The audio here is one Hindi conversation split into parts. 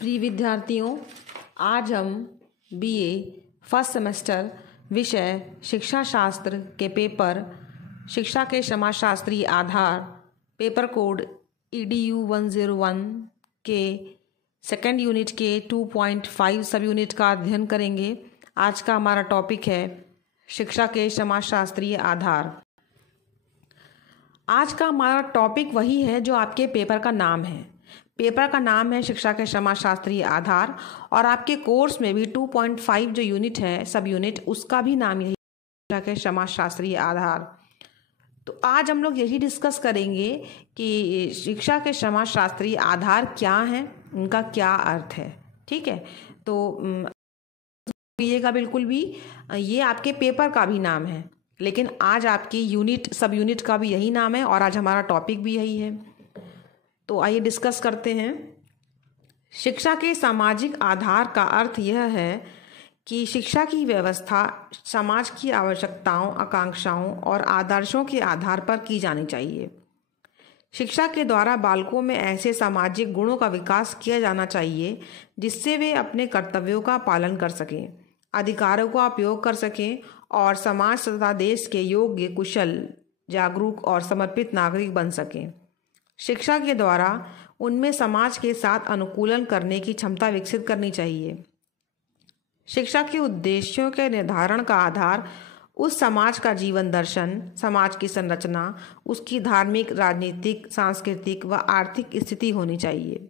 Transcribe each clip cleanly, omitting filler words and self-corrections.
प्रिय विद्यार्थियों, आज हम बीए फर्स्ट सेमेस्टर विषय शिक्षा शास्त्र के पेपर शिक्षा के समाजशास्त्रीय आधार पेपर कोड EDU 101 के सेकेंड यूनिट के 2.5 सब यूनिट का अध्ययन करेंगे। आज का हमारा टॉपिक है शिक्षा के समाजशास्त्रीय आधार। आज का हमारा टॉपिक वही है जो आपके पेपर का नाम है। पेपर का नाम है शिक्षा के समाजशास्त्रीय आधार और आपके कोर्स में भी 2.5 जो यूनिट है सब यूनिट, उसका भी नाम यही शिक्षा के समाजशास्त्रीय आधार। तो आज हम लोग यही डिस्कस करेंगे कि शिक्षा के समाजशास्त्रीय आधार क्या हैं, उनका क्या अर्थ है। ठीक है, तो ये का बिल्कुल भी ये आपके पेपर का भी नाम है, लेकिन आज आपकी यूनिट सब यूनिट का भी यही नाम है और आज हमारा टॉपिक भी यही है। तो आइए डिस्कस करते हैं। शिक्षा के सामाजिक आधार का अर्थ यह है कि शिक्षा की व्यवस्था समाज की आवश्यकताओं, आकांक्षाओं और आदर्शों के आधार पर की जानी चाहिए। शिक्षा के द्वारा बालकों में ऐसे सामाजिक गुणों का विकास किया जाना चाहिए जिससे वे अपने कर्तव्यों का पालन कर सकें, अधिकारों का उपयोग कर सकें और समाज तथा देश के योग्य, कुशल, जागरूक और समर्पित नागरिक बन सकें। शिक्षा के द्वारा उनमें समाज के साथ अनुकूलन करने की क्षमता विकसित करनी चाहिए। शिक्षा के उद्देश्यों के निर्धारण का आधार उस समाज का जीवन दर्शन, समाज की संरचना, उसकी धार्मिक, राजनीतिक, सांस्कृतिक व आर्थिक स्थिति होनी चाहिए।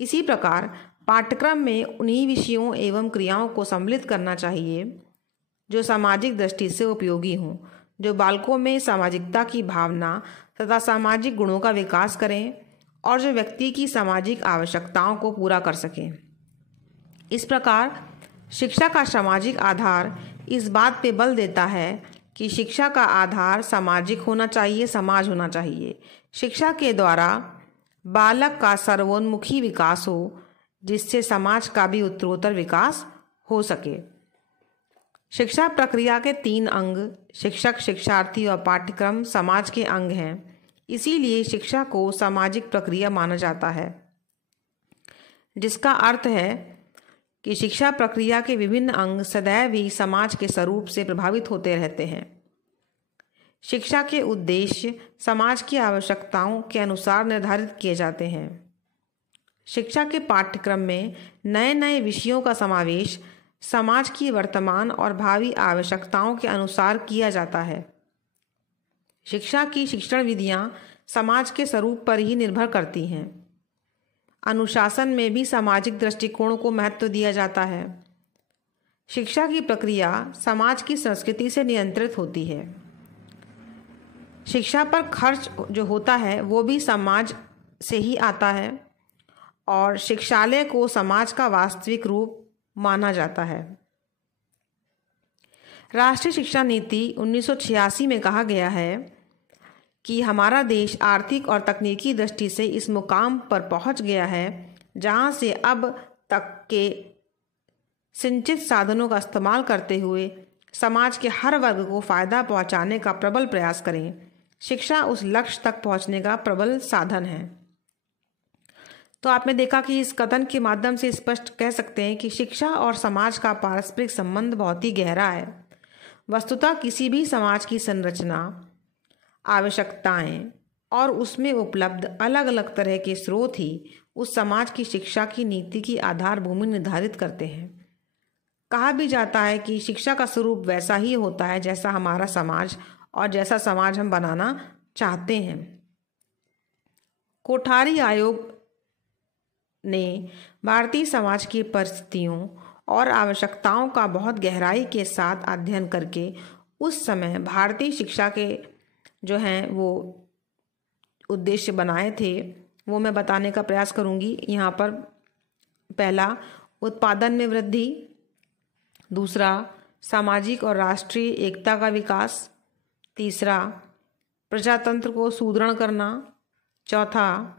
इसी प्रकार पाठ्यक्रम में उन्हीं विषयों एवं क्रियाओं को सम्मिलित करना चाहिए जो सामाजिक दृष्टि से उपयोगी हों, जो बालकों में सामाजिकता की भावना तथा सामाजिक गुणों का विकास करें और जो व्यक्ति की सामाजिक आवश्यकताओं को पूरा कर सकें। इस प्रकार शिक्षा का सामाजिक आधार इस बात पे बल देता है कि शिक्षा का आधार सामाजिक होना चाहिए, समाज होना चाहिए। शिक्षा के द्वारा बालक का सर्वोन्मुखी विकास हो जिससे समाज का भी उत्तरोत्तर विकास हो सके। शिक्षा प्रक्रिया के 3 अंग शिक्षक, शिक्षार्थी और पाठ्यक्रम समाज के अंग हैं। इसीलिए शिक्षा को सामाजिक प्रक्रिया माना जाता है, जिसका अर्थ है कि शिक्षा प्रक्रिया के विभिन्न अंग सदैव ही समाज के स्वरूप से प्रभावित होते रहते हैं। शिक्षा के उद्देश्य समाज की आवश्यकताओं के अनुसार निर्धारित किए जाते हैं। शिक्षा के पाठ्यक्रम में नए नए विषयों का समावेश समाज की वर्तमान और भावी आवश्यकताओं के अनुसार किया जाता है। शिक्षा की शिक्षण विधियां समाज के स्वरूप पर ही निर्भर करती हैं। अनुशासन में भी सामाजिक दृष्टिकोण को महत्व दिया जाता है। शिक्षा की प्रक्रिया समाज की संस्कृति से नियंत्रित होती है। शिक्षा पर खर्च जो होता है वो भी समाज से ही आता है और शिक्षालय को समाज का वास्तविक रूप माना जाता है। राष्ट्रीय शिक्षा नीति 1986 में कहा गया है कि हमारा देश आर्थिक और तकनीकी दृष्टि से इस मुकाम पर पहुंच गया है जहां से अब तक के सिंचित साधनों का इस्तेमाल करते हुए समाज के हर वर्ग को फायदा पहुंचाने का प्रबल प्रयास करें। शिक्षा उस लक्ष्य तक पहुंचने का प्रबल साधन है। तो आपने देखा कि इस कथन के माध्यम से स्पष्ट कह सकते हैं कि शिक्षा और समाज का पारस्परिक संबंध बहुत ही गहरा है। वस्तुतः किसी भी समाज की संरचना, आवश्यकताएं और उसमें उपलब्ध अलग अलग तरह के स्रोत ही उस समाज की शिक्षा की नीति की आधार भूमि निर्धारित करते हैं। कहा भी जाता है कि शिक्षा का स्वरूप वैसा ही होता है जैसा हमारा समाज और जैसा समाज हम बनाना चाहते हैं। कोठारी आयोग ने भारतीय समाज की परिस्थितियों और आवश्यकताओं का बहुत गहराई के साथ अध्ययन करके उस समय भारतीय शिक्षा के जो हैं वो उद्देश्य बनाए थे, वो मैं बताने का प्रयास करूंगी यहाँ पर। पहला, उत्पादन में वृद्धि। दूसरा, सामाजिक और राष्ट्रीय एकता का विकास। तीसरा, प्रजातंत्र को सुदृढ़ करना। चौथा,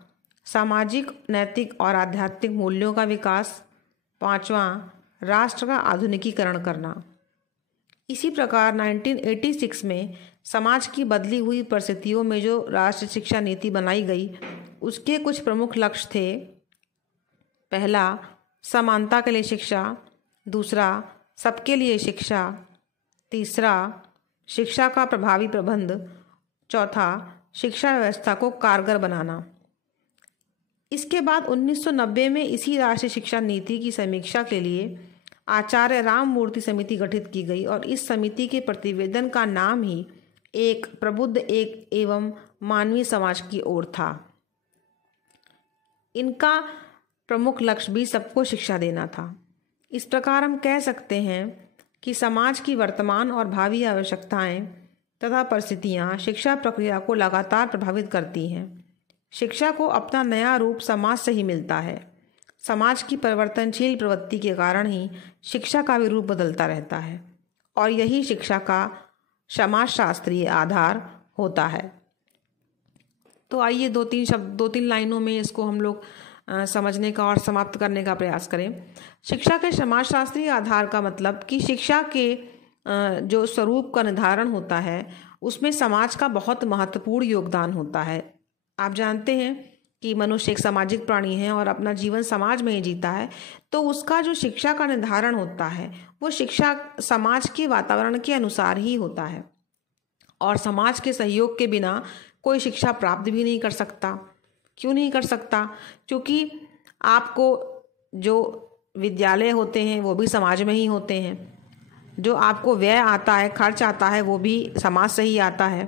सामाजिक, नैतिक और आध्यात्मिक मूल्यों का विकास। पांचवा, राष्ट्र का आधुनिकीकरण करना। इसी प्रकार 1986 में समाज की बदली हुई परिस्थितियों में जो राष्ट्रीय शिक्षा नीति बनाई गई, उसके कुछ प्रमुख लक्ष्य थे। पहला, समानता के लिए शिक्षा। दूसरा, सबके लिए शिक्षा। तीसरा, शिक्षा का प्रभावी प्रबंध। चौथा, शिक्षा व्यवस्था को कारगर बनाना। इसके बाद 1990 में इसी राष्ट्रीय शिक्षा नीति की समीक्षा के लिए आचार्य राममूर्ति समिति गठित की गई और इस समिति के प्रतिवेदन का नाम ही एक प्रबुद्ध एक एवं मानवीय समाज की ओर था। इनका प्रमुख लक्ष्य भी सबको शिक्षा देना था। इस प्रकार हम कह सकते हैं कि समाज की वर्तमान और भावी आवश्यकताएं तथा परिस्थितियां शिक्षा प्रक्रिया को लगातार प्रभावित करती हैं। शिक्षा को अपना नया रूप समाज से ही मिलता है। समाज की परिवर्तनशील प्रवृत्ति के कारण ही शिक्षा का भी रूप बदलता रहता है और यही शिक्षा का समाजशास्त्रीय आधार होता है। तो आइए दो तीन लाइनों में इसको हम लोग समझने का और समाप्त करने का प्रयास करें। शिक्षा के समाजशास्त्रीय आधार का मतलब कि शिक्षा के जो स्वरूप का निर्धारण होता है उसमें समाज का बहुत महत्वपूर्ण योगदान होता है। आप जानते हैं कि मनुष्य एक सामाजिक प्राणी है और अपना जीवन समाज में ही जीता है, तो उसका जो शिक्षा का निर्धारण होता है वो शिक्षा समाज के वातावरण के अनुसार ही होता है और समाज के सहयोग के बिना कोई शिक्षा प्राप्त भी नहीं कर सकता। क्यों नहीं कर सकता? क्योंकि आपको जो विद्यालय होते हैं वो भी समाज में ही होते हैं, जो आपको व्यय आता है, खर्च आता है, वो भी समाज से ही आता है।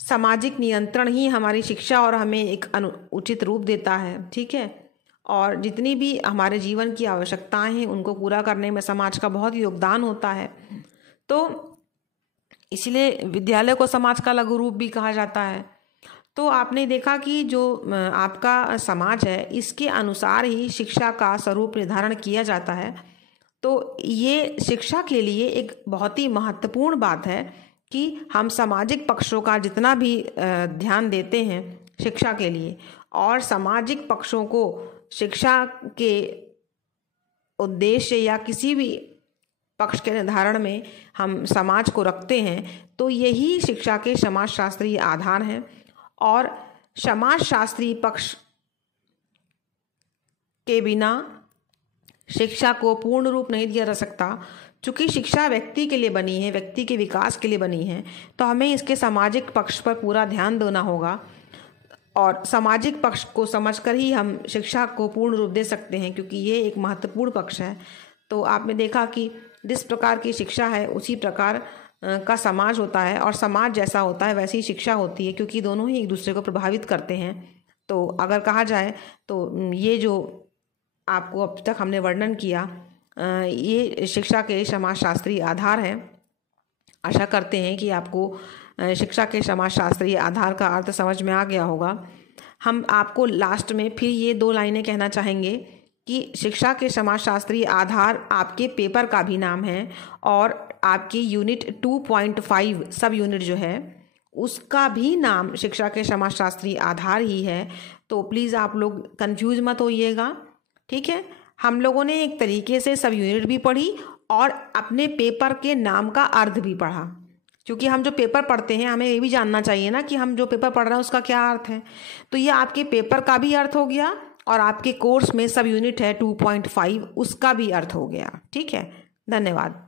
सामाजिक नियंत्रण ही हमारी शिक्षा और हमें एक उचित रूप देता है, ठीक है। और जितनी भी हमारे जीवन की आवश्यकताएं हैं उनको पूरा करने में समाज का बहुत योगदान होता है। तो इसलिए विद्यालय को समाज का लघु रूप भी कहा जाता है। तो आपने देखा कि जो आपका समाज है इसके अनुसार ही शिक्षा का स्वरूप निर्धारण किया जाता है। तो ये शिक्षा के लिए एक बहुत ही महत्वपूर्ण बात है कि हम सामाजिक पक्षों का जितना भी ध्यान देते हैं शिक्षा के लिए और सामाजिक पक्षों को शिक्षा के उद्देश्य या किसी भी पक्ष के निर्धारण में हम समाज को रखते हैं, तो यही शिक्षा के समाजशास्त्रीय आधार हैं। और समाजशास्त्रीय पक्ष के बिना शिक्षा को पूर्ण रूप नहीं दिया जा सकता। चूँकि शिक्षा व्यक्ति के लिए बनी है, व्यक्ति के विकास के लिए बनी है, तो हमें इसके सामाजिक पक्ष पर पूरा ध्यान देना होगा और सामाजिक पक्ष को समझकर ही हम शिक्षा को पूर्ण रूप दे सकते हैं, क्योंकि ये एक महत्वपूर्ण पक्ष है। तो आपने देखा कि जिस प्रकार की शिक्षा है उसी प्रकार का समाज होता है और समाज जैसा होता है वैसी शिक्षा होती है, क्योंकि दोनों ही एक दूसरे को प्रभावित करते हैं। तो अगर कहा जाए तो ये जो आपको अब तक हमने वर्णन किया ये शिक्षा के समाजशास्त्रीय आधार हैं। आशा करते हैं कि आपको शिक्षा के समाजशास्त्रीय आधार का अर्थ समझ में आ गया होगा। हम आपको लास्ट में फिर ये 2 लाइनें कहना चाहेंगे कि शिक्षा के समाजशास्त्रीय आधार आपके पेपर का भी नाम है और आपकी यूनिट 2.5 सब यूनिट जो है उसका भी नाम शिक्षा के समाजशास्त्रीय आधार ही है। तो प्लीज़ आप लोग कंफ्यूज मत होइएगा, ठीक है। हम लोगों ने एक तरीके से सब यूनिट भी पढ़ी और अपने पेपर के नाम का अर्थ भी पढ़ा, क्योंकि हम जो पेपर पढ़ते हैं हमें ये भी जानना चाहिए ना कि हम जो पेपर पढ़ रहे हैं उसका क्या अर्थ है। तो ये आपके पेपर का भी अर्थ हो गया और आपके कोर्स में सब यूनिट है 2.5 उसका भी अर्थ हो गया, ठीक है। धन्यवाद।